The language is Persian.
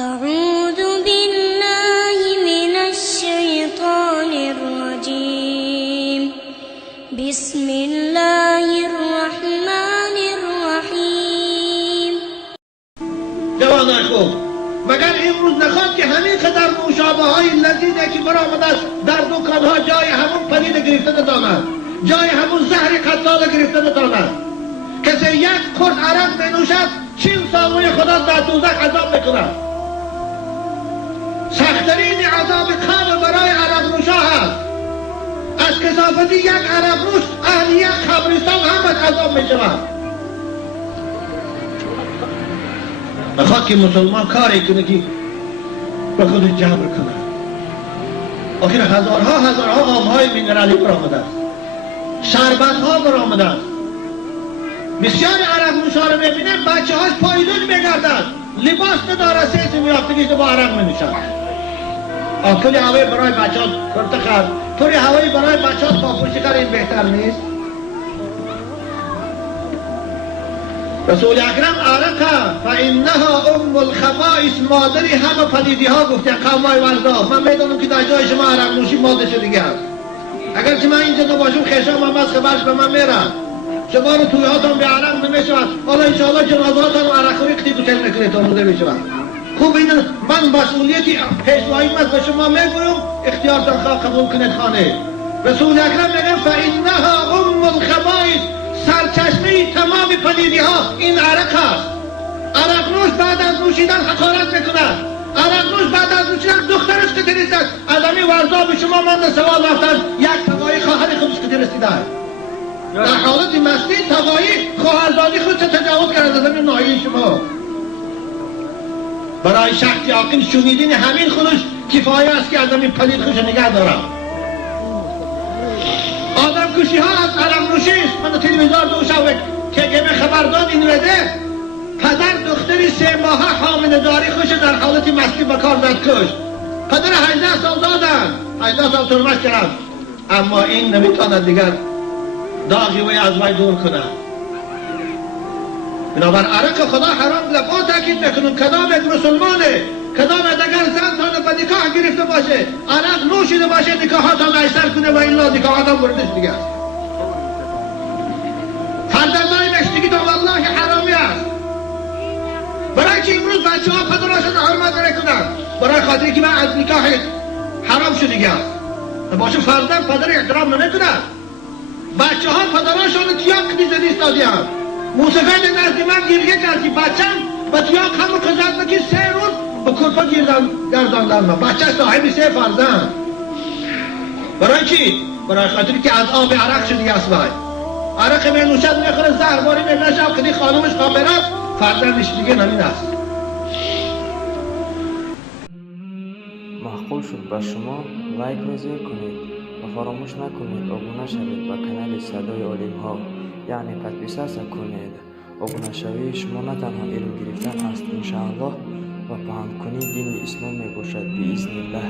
أعوذ بالله من الشيطان الرجيم بسم الله الرحمن الرحیم. جوانای خوب، مگر امروز نخواد که همین قدر نوشابه های لذیذی که برآمده است در دکان ها جای همون پدید گرفته داند، جای همون زهر قتال گرفته داند. کسی یک خورد عرق بنوشد 40 سالوی خدا در دوزخ عذاب میکند. سخت‌ترین عذاب قبر برای عرق نوشا هست. از کثافت یک عرق نوش اهل یک قبرستان هم عذاب میشود. بخواد که مسلمان کاری کنه که به خود جبر کنه. آخر هزارها آمهای مینرالی برآمده است، شربتها برآمده است. بسیار عرق نوشا رو میبینیم بچه هاش پایدون میگردند، لباس نداره، سیسیم یافتگیش با عرق مینوشند. آکلی هوایی برای بچه ها پرتقال، طوری هوایی برای بچه ها پاپوشی کار این بهتر نیست؟ رسول اکرم عرقه فانها ام الخبائث، مادری همه پلیدی ها گفته. قومای ورزا، من میدونم که در جای شما عرق نوشی ماده شده است. اگر که من اینجا نباشم خیشم هم از خبرش به من میرن، شما رو توی هاتون به عرق نمیشود. حالا انشاءالله جنازه هاتون عرق خوری قطی کچل نکنید تا روزه میشود. خوب این من مسئولیتی پیشوایی من به شما میگویم، اختیارتان خواه قبول کنید خانه. رسول اکرم میگه فانها ام الخبائث، سرچشمه تمام پلیدی ها این عرق است. عرق نوش بعد از نوشیدن حقارت میکند. عرق نوش بعد از نوشیدن دخترش که رسید از همین ورزا به شما من سوال رفتن یک تقایی خواهر خودش که رسیده در حالت مستی تقایی خواهرزادی خود چه تجاوز کرده از همین ناحیه شما. برای شخصی عاقل شنیدین همین خودش کفایه است که از همین پلید خوش نگه دارم. آدم کشی ها از عرق نوشی است. من تلویزیون دوشم که گمه خبر داد این رده پدر دختری 3 ماهه حامل داری خوش در حالت مستی به کار زد کشت. پدر 18 سال دادن، 18 سال ترمش کرد، اما این نمیتواند دیگر داغی وی از وی دور کنه. بنابر عرق خدا حرام لبا تاکید میکنم. کدام یک مسلمانه، کدام اگر زن تانه به نکاح گرفته باشه، عرق نوشیده باشه، نکاح تانه ایسر کنه و الا نکاح آدم بردش دیگه است. فرزندان مشتگی تا والله حرامی است. برای که امروز بچه ها پدراشون حرمت نکنن، برای خاطری که من از نکاح حرام شده دیگه است. باشه فرزند پدر احترام نمیکنه. بچه ها پدراشون تیاق میزنی استادیان. موسیقی نزدی من گریه کردی بچم با تیاق همون قضاعت بکی 3 روز با کرپا گرداندن من. بچه صاحبی 3 فرزند. برای چی؟ برای خاطری که از آب عرق شدی است وای. عرق می نوشد میخوره، زهرباری می نشد، کدی خانومش خامره فرزندش دیگه نمین است. معقول شد با شما لایک میزیر کنید و فراموش نکنید ابونه شوید با کانال صدای علم ها، یعنی پادپیسا کنید. ابونه شوی شما نه تنها علم گرفتن است انشاءالله و پهن کنی دین اسلام می باشد باذن الله.